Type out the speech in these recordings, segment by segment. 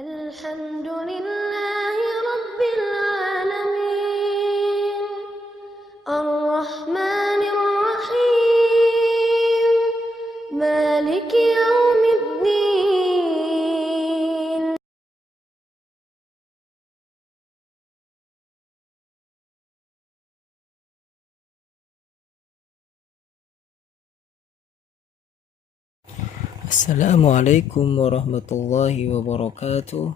الحمد لله رب العالمين الرحمن الرحيم مالك يوم الدين. Assalamualaikum warahmatullahi wabarakatuh.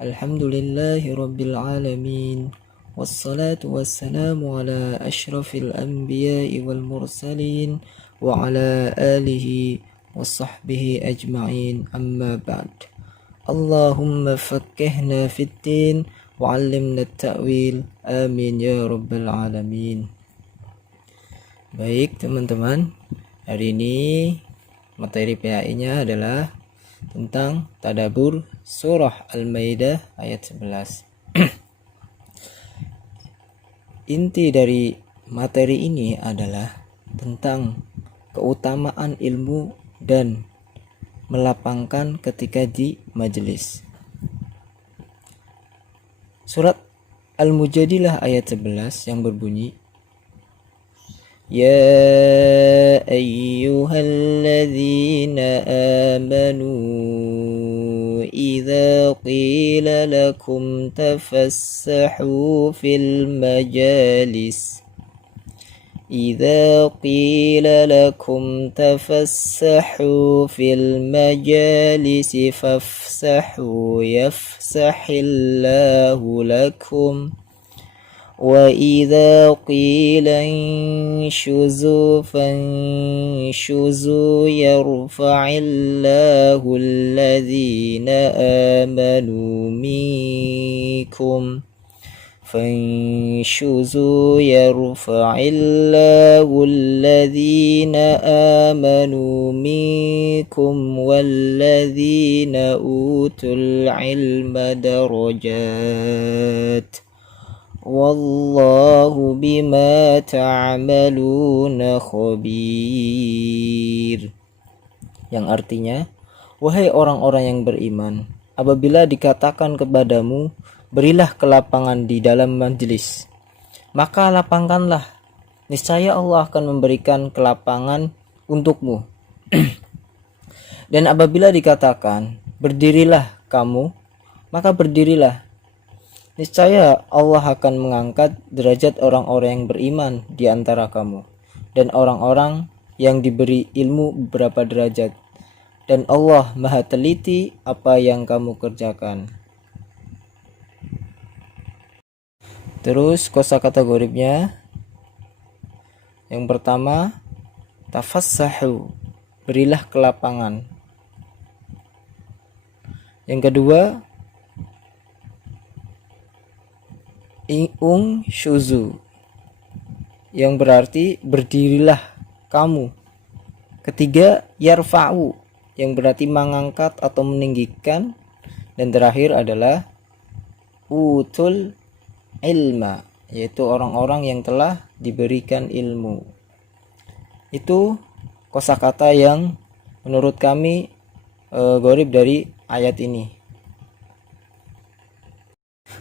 Alhamdulillahi rabbil alamin. Wassalatu wassalamu ala ashrafil anbiya'i wal mursalin wa ala alihi wa sahbihi ajma'in, amma ba'd. Allahumma fakkihna fid din wa 'allimna at-ta'wil. Amin ya rabbal alamin. Baik teman-teman, hari ini materi PAI-nya adalah tentang tadabbur surah Al-Maidah ayat 11. Inti dari materi ini adalah tentang keutamaan ilmu dan melapangkan ketika di majelis. Surat Al-Mujadilah ayat 11 yang berbunyi, يا أيها الذين آمنوا إذا قيل لكم تفسحوا في المجالس فافسحوا يفسح الله لكم وإذا قيل انشزوا فانشزوا يرفع الله الذين آمنوا منكم والذين أوتوا العلم درجات Wallahu bima ta'maluna khabir. Yang artinya, wahai orang-orang yang beriman, apabila dikatakan kepadamu, berilah kelapangan di dalam majelis, maka lapangkanlah, niscaya Allah akan memberikan kelapangan untukmu. Dan apabila dikatakan, berdirilah kamu, maka berdirilah, niscaya Allah akan mengangkat derajat orang-orang yang beriman di antara kamu dan orang-orang yang diberi ilmu beberapa derajat, dan Allah Maha teliti apa yang kamu kerjakan. Terus kosakata gharibnya, yang pertama tafassahu, berilah kelapangan. Yang kedua syuzu, yang berarti berdirilah kamu. Ketiga yarfa'u, yang berarti mengangkat atau meninggikan. Dan terakhir adalah utul ilma, yaitu orang-orang yang telah diberikan ilmu. Itu kosakata yang menurut kami gharib dari ayat ini.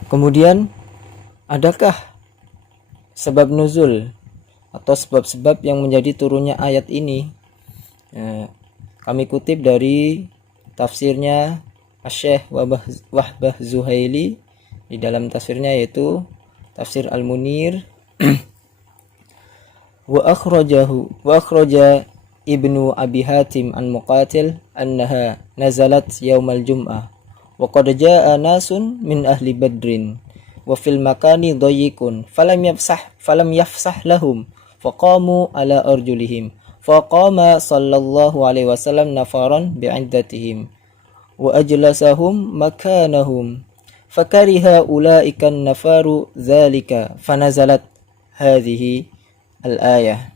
Kemudian, adakah sebab nuzul atau sebab-sebab yang menjadi turunnya ayat ini? Kami kutip dari tafsirnya Asy-Syaikh Wahbah Zuhaili di dalam tafsirnya, yaitu tafsir Al-Munir. wa akhraja Ibnu Abi Hatim an Muqatil annaha nazalat yaumal jum'ah wa qad jaa'a nasun min ahli Badrin wa fil makani dhayyikun falam yafsah lahum faqamu ala arjulihim faqama sallallahu alaihi wasallam nafaran bi'iddatihim wa ajlasahum makanahum fakariha ulaikan nafaru dzalika fanazalat hadhihi al-ayah.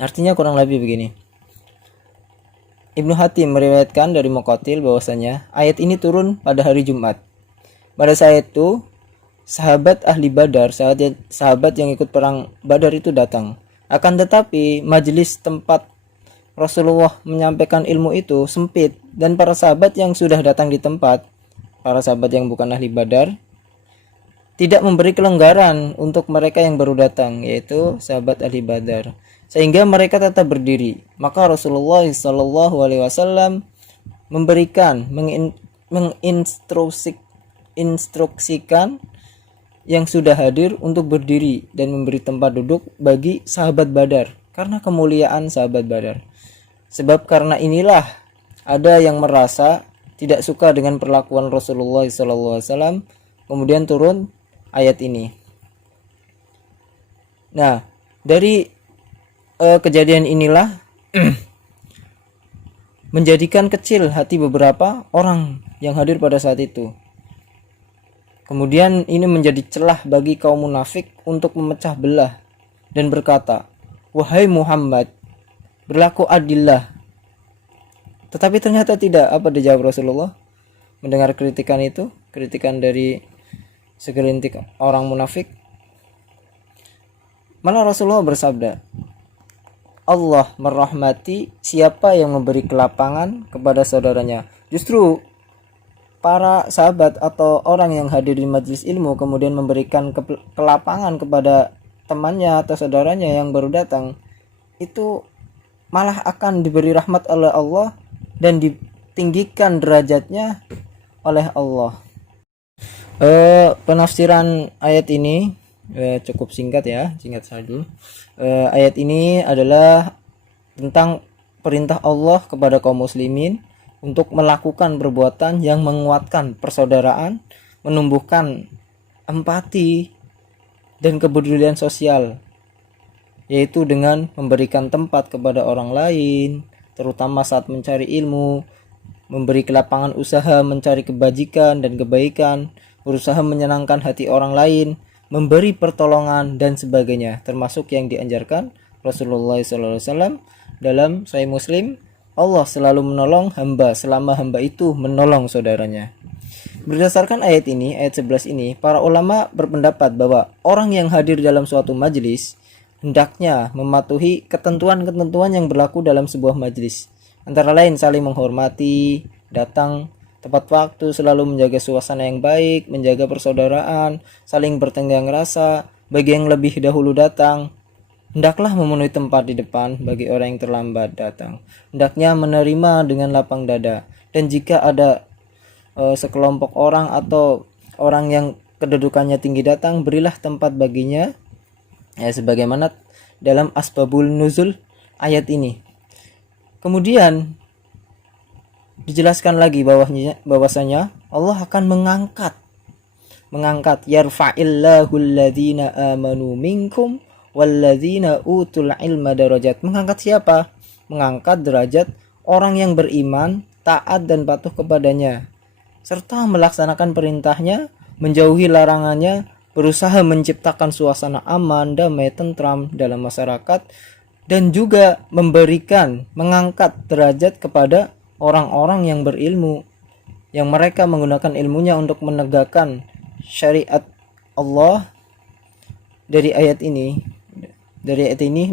Artinya kurang lebih begini. Ibnu Hatim meriwayatkan dari Muqatil bahwasanya ayat ini turun pada hari Jumat. Pada saat itu sahabat ahli Badar, sahabat yang ikut perang Badar itu datang. Akan tetapi majelis tempat Rasulullah menyampaikan ilmu itu sempit, dan para sahabat yang sudah datang di tempat para sahabat yang bukan ahli Badar, tidak memberi kelonggaran untuk mereka yang baru datang, yaitu sahabat ahli Badar, sehingga mereka tetap berdiri. Maka Rasulullah SAW memberikan, menginstruksikan yang sudah hadir untuk berdiri dan memberi tempat duduk bagi sahabat Badar, karena kemuliaan sahabat Badar. Sebab karena inilah ada yang merasa tidak suka dengan perlakuan Rasulullah SAW, kemudian turun ayat ini. Nah, dari kejadian inilah menjadikan kecil hati beberapa orang yang hadir pada saat itu. Kemudian ini menjadi celah bagi kaum munafik untuk memecah belah dan berkata, "Wahai Muhammad, berlaku adillah." Tetapi ternyata tidak. Apa dijawab Rasulullah mendengar kritikan itu, kritikan dari segelintir orang munafik? Malah Rasulullah bersabda, Allah merahmati siapa yang memberi kelapangan kepada saudaranya. Justru para sahabat atau orang yang hadir di majelis ilmu kemudian memberikan kelapangan kepada temannya atau saudaranya yang baru datang, itu malah akan diberi rahmat oleh Allah dan ditinggikan derajatnya oleh Allah. Penafsiran ayat ini cukup singkat ya, singkat saja dulu. Ayat ini adalah tentang perintah Allah kepada kaum muslimin untuk melakukan perbuatan yang menguatkan persaudaraan, menumbuhkan empati dan kepedulian sosial, yaitu dengan memberikan tempat kepada orang lain, terutama saat mencari ilmu, memberi kelapangan usaha mencari kebajikan dan kebaikan, berusaha menyenangkan hati orang lain, memberi pertolongan dan sebagainya, termasuk yang dianjurkan Rasulullah SAW dalam Sahih Muslim. Allah selalu menolong hamba selama hamba itu menolong saudaranya. Berdasarkan ayat ini, ayat 11 ini, para ulama berpendapat bahwa orang yang hadir dalam suatu majelis hendaknya mematuhi ketentuan-ketentuan yang berlaku dalam sebuah majelis, antara lain saling menghormati, datang tepat waktu, selalu menjaga suasana yang baik, menjaga persaudaraan, saling bertenggang rasa. Bagi yang lebih dahulu datang, hendaklah memenuhi tempat di depan bagi orang yang terlambat datang. Hendaknya menerima dengan lapang dada. Dan jika ada sekelompok orang atau orang yang kedudukannya tinggi datang, berilah tempat baginya, ya, sebagaimana dalam asbabul nuzul ayat ini. Kemudian dijelaskan lagi bahwasanya Allah akan mengangkat yarfa'illahu alladhina amanu minkum walladzina utul ilma darajat. Mengangkat siapa? Mengangkat derajat orang yang beriman, taat dan patuh kepadanya, serta melaksanakan perintahnya, menjauhi larangannya, berusaha menciptakan suasana aman, damai, tentram dalam masyarakat, dan juga mengangkat derajat kepada orang-orang yang berilmu, yang mereka menggunakan ilmunya untuk menegakkan syariat Allah. Dari ayat ini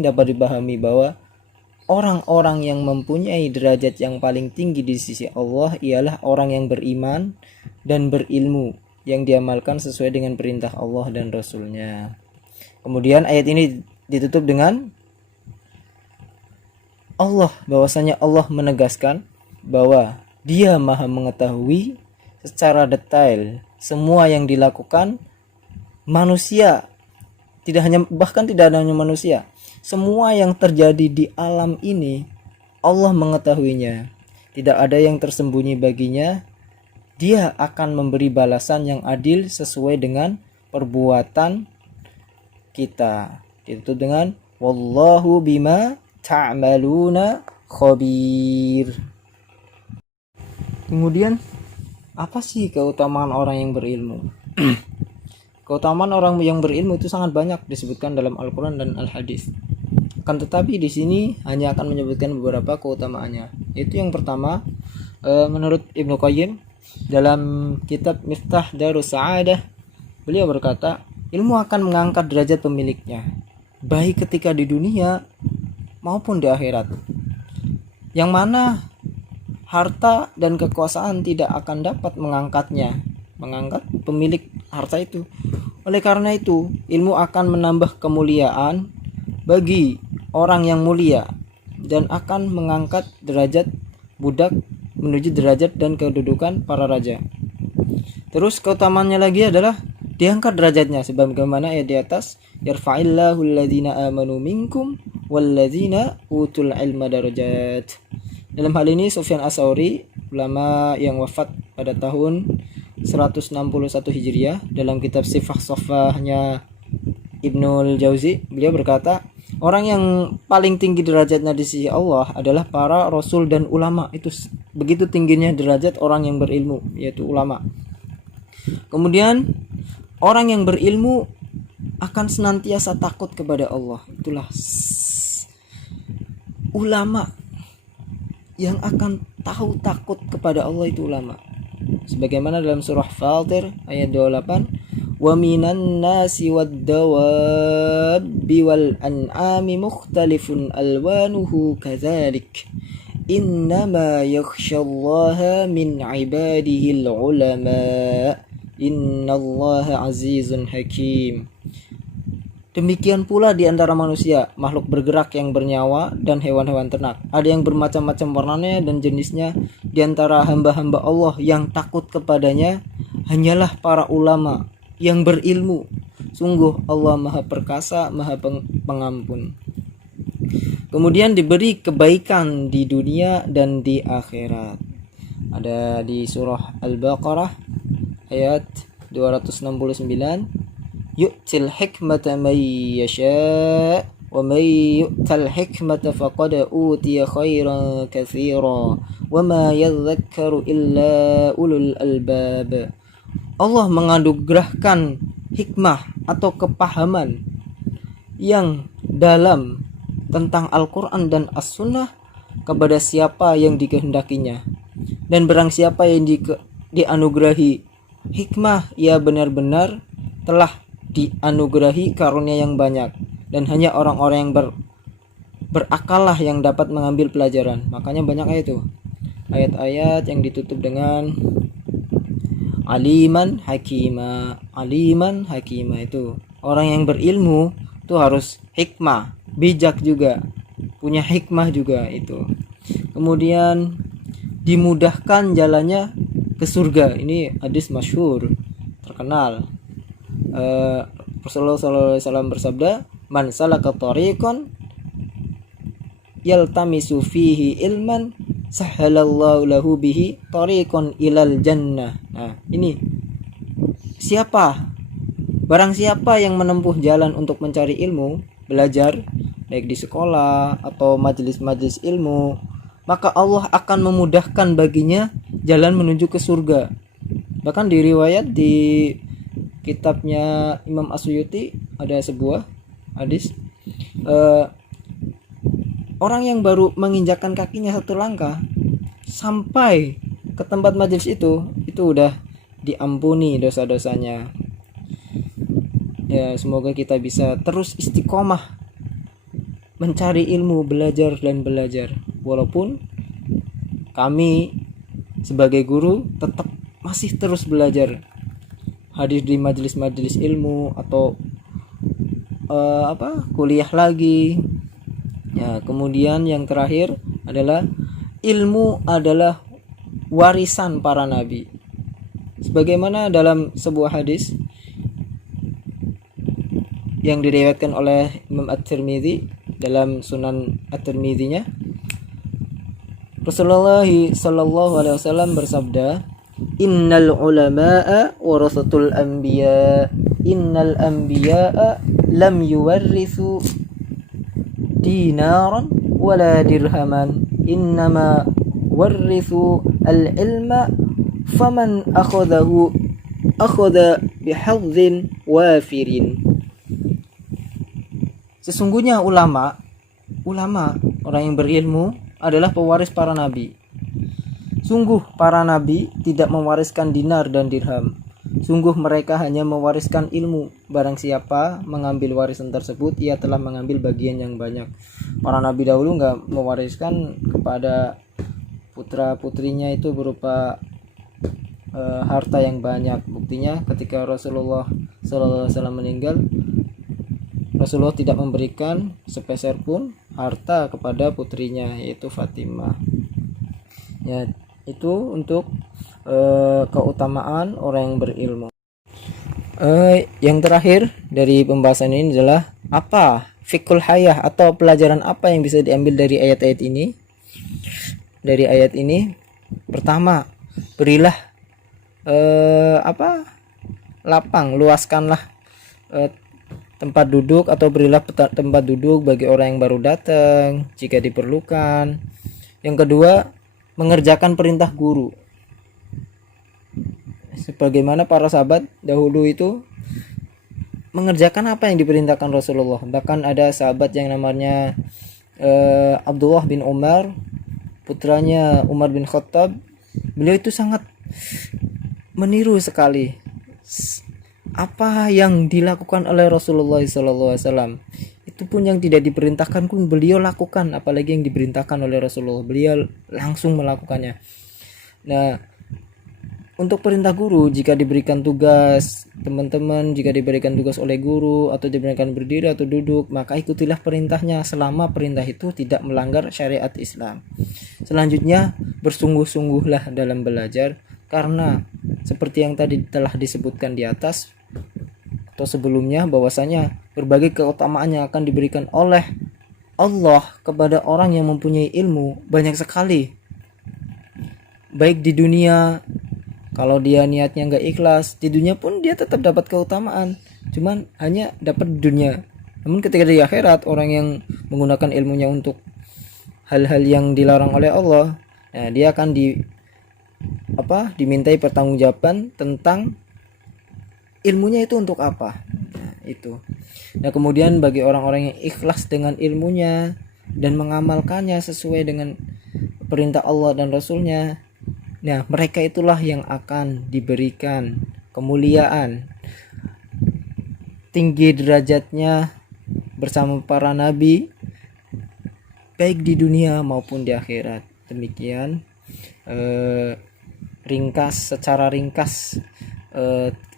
dapat dipahami bahwa orang-orang yang mempunyai derajat yang paling tinggi di sisi Allah ialah orang yang beriman dan berilmu, yang diamalkan sesuai dengan perintah Allah dan Rasul-Nya. Kemudian ayat ini ditutup dengan bahwasanya Allah menegaskan bahwa Dia Maha mengetahui secara detail semua yang dilakukan manusia, bahkan tidak hanya manusia, semua yang terjadi di alam ini Allah mengetahuinya. Tidak ada yang tersembunyi baginya. Dia akan memberi balasan yang adil sesuai dengan perbuatan kita. Ditutup dengan wallahu bima ta'maluna khabir. Kemudian apa sih keutamaan orang yang berilmu? Keutamaan orang yang berilmu itu sangat banyak disebutkan dalam Al-Quran dan Al-Hadis. Akan tetapi di sini hanya akan menyebutkan beberapa keutamaannya. Itu yang pertama, menurut Ibnu Qayyim dalam kitab Miftah Darus Sa'adah, beliau berkata, ilmu akan mengangkat derajat pemiliknya, baik ketika di dunia maupun di akhirat. Yang mana harta dan kekuasaan tidak akan dapat mengangkat pemilik harta itu. Oleh karena itu, ilmu akan menambah kemuliaan bagi orang yang mulia dan akan mengangkat derajat budak menuju derajat dan kedudukan para raja. Terus keutamaannya lagi adalah diangkat derajatnya sebagaimana ayat di atas, yarfa'illahu alladhina amanu minkum walladzina utul ilma darajat. Dalam hal ini Sufyan Ats-Tsauri, ulama yang wafat pada tahun 161 Hijriah, dalam kitab Sifah Sofahnya Ibnul Jauzi, beliau berkata, orang yang paling tinggi derajatnya di sisi Allah adalah para rasul dan ulama. Itu begitu tingginya derajat orang yang berilmu, yaitu ulama. Kemudian orang yang berilmu akan senantiasa takut kepada Allah. Itulah ulama yang akan tahu takut kepada Allah, itu ulama. Sebagaimana dalam surah Fatir ayat 28, wa minan nasi wad-dawabbi wal an'ami mukhtalifun alwanuhu kadzalik innama yakhshallaha min ibadihi al-ulama innallaha azizun hakim. Demikian pula di antara manusia, makhluk bergerak yang bernyawa dan hewan-hewan ternak. Ada yang bermacam-macam warnanya dan jenisnya. Di antara hamba-hamba Allah yang takut kepadanya hanyalah para ulama yang berilmu. Sungguh Allah Maha Perkasa, Maha Pengampun. Kemudian diberi kebaikan di dunia dan di akhirat. Ada di surah Al-Baqarah ayat 269. Yu'til hikmata man yasha' wa man yu'tal hikmata faqad utiya khairan katsira wa ma yadhakkaru illa ulul albab. Allah menganugerahkan hikmah atau kepahaman yang dalam tentang Al-Quran dan As-Sunnah kepada siapa yang dikehendakinya, dan barang siapa yang dianugerahi hikmah, ia benar-benar telah dianugerahi karunia yang banyak, dan hanya orang-orang yang berakallah yang dapat mengambil pelajaran. Makanya banyak ayat-ayat yang ditutup dengan aliman hakima. Aliman hakima itu orang yang berilmu itu harus hikmah, bijak juga, punya hikmah juga itu. Kemudian dimudahkan jalannya ke surga. Ini hadis masyhur terkenal. Rasulullah SAW bersabda, man salaka tariqan yaltamisu fihi ilman sahhalallahu lahu bihi tariqan ilal jannah. Nah, ini barang siapa yang menempuh jalan untuk mencari ilmu, belajar baik di sekolah atau majelis-majelis ilmu, maka Allah akan memudahkan baginya jalan menuju ke surga. Bahkan di riwayat di kitabnya Imam As-Suyuti ada sebuah hadis, orang yang baru menginjakkan kakinya satu langkah sampai ke tempat majelis itu udah diampuni dosa-dosanya. Ya, semoga kita bisa terus istiqomah mencari ilmu, belajar dan belajar, walaupun kami sebagai guru tetap masih terus belajar, hadir di majelis-majelis ilmu atau kuliah lagi. Ya, kemudian yang terakhir adalah ilmu adalah warisan para nabi. Sebagaimana dalam sebuah hadis yang diriwayatkan oleh Imam At-Tirmidzi dalam Sunan At-Tirmidzi-nya, Rasulullah sallallahu alaihi wasallam bersabda, innal ulama'a warasatul anbiya, innal anbiya'a lam yuwarrithu dinaran wala dirhaman, innama warrithu al-ilma faman akhadahu akhadha bihadzin wafirin. Sesungguhnya ulama orang yang berilmu adalah pewaris para nabi. Sungguh para nabi tidak mewariskan dinar dan dirham. Sungguh mereka hanya mewariskan ilmu. Barang siapa mengambil warisan tersebut, ia telah mengambil bagian yang banyak. Para nabi dahulu nggak mewariskan kepada putra-putrinya itu berupa harta yang banyak. Buktinya ketika Rasulullah SAW meninggal, Rasulullah tidak memberikan sepeser pun harta kepada putrinya, yaitu Fatimah. Ya, itu untuk keutamaan orang yang berilmu. Yang terakhir dari pembahasan ini adalah apa fikul hayah, atau pelajaran apa yang bisa diambil dari ayat-ayat ini. Dari ayat ini, pertama, berilah lapang, luaskanlah tempat duduk, atau berilah tempat duduk bagi orang yang baru datang jika diperlukan. Yang kedua, mengerjakan perintah guru. Sebagaimana para sahabat dahulu itu mengerjakan apa yang diperintahkan Rasulullah. Bahkan ada sahabat yang namanya Abdullah bin Umar, putranya Umar bin Khattab. Beliau itu sangat meniru sekali apa yang dilakukan oleh Rasulullah SAW. Itu pun yang tidak diperintahkan pun beliau lakukan, apalagi yang diperintahkan oleh Rasulullah, beliau langsung melakukannya. Nah, untuk perintah guru, jika diberikan tugas, teman-teman jika diberikan tugas oleh guru atau diberikan berdiri atau duduk, maka ikutilah perintahnya selama perintah itu tidak melanggar syariat Islam. Selanjutnya, bersungguh-sungguhlah dalam belajar, karena seperti yang tadi telah disebutkan di atas atau sebelumnya, bahwasanya berbagai keutamaan yang akan diberikan oleh Allah kepada orang yang mempunyai ilmu banyak sekali, baik di dunia. Kalau dia niatnya nggak ikhlas, di dunia pun dia tetap dapat keutamaan, cuman hanya dapat di dunia. Namun ketika di akhirat, orang yang menggunakan ilmunya untuk hal-hal yang dilarang oleh Allah, nah, dia akan dimintai pertanggungjawaban tentang ilmunya itu untuk apa. Nah, itu. Nah, kemudian bagi orang-orang yang ikhlas dengan ilmunya dan mengamalkannya sesuai dengan perintah Allah dan Rasulnya, nah, mereka itulah yang akan diberikan kemuliaan, tinggi derajatnya bersama para nabi, baik di dunia maupun di akhirat. Demikian secara ringkas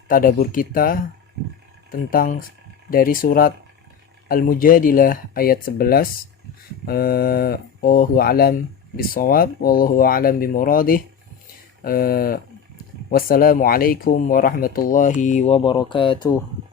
tadabbur kita tentang dari surat Al-Mujadilah ayat 11. Wallahu a'lam bissawab, wallahu a'lam bimuradih. Wassalamualaikum warahmatullahi wabarakatuh.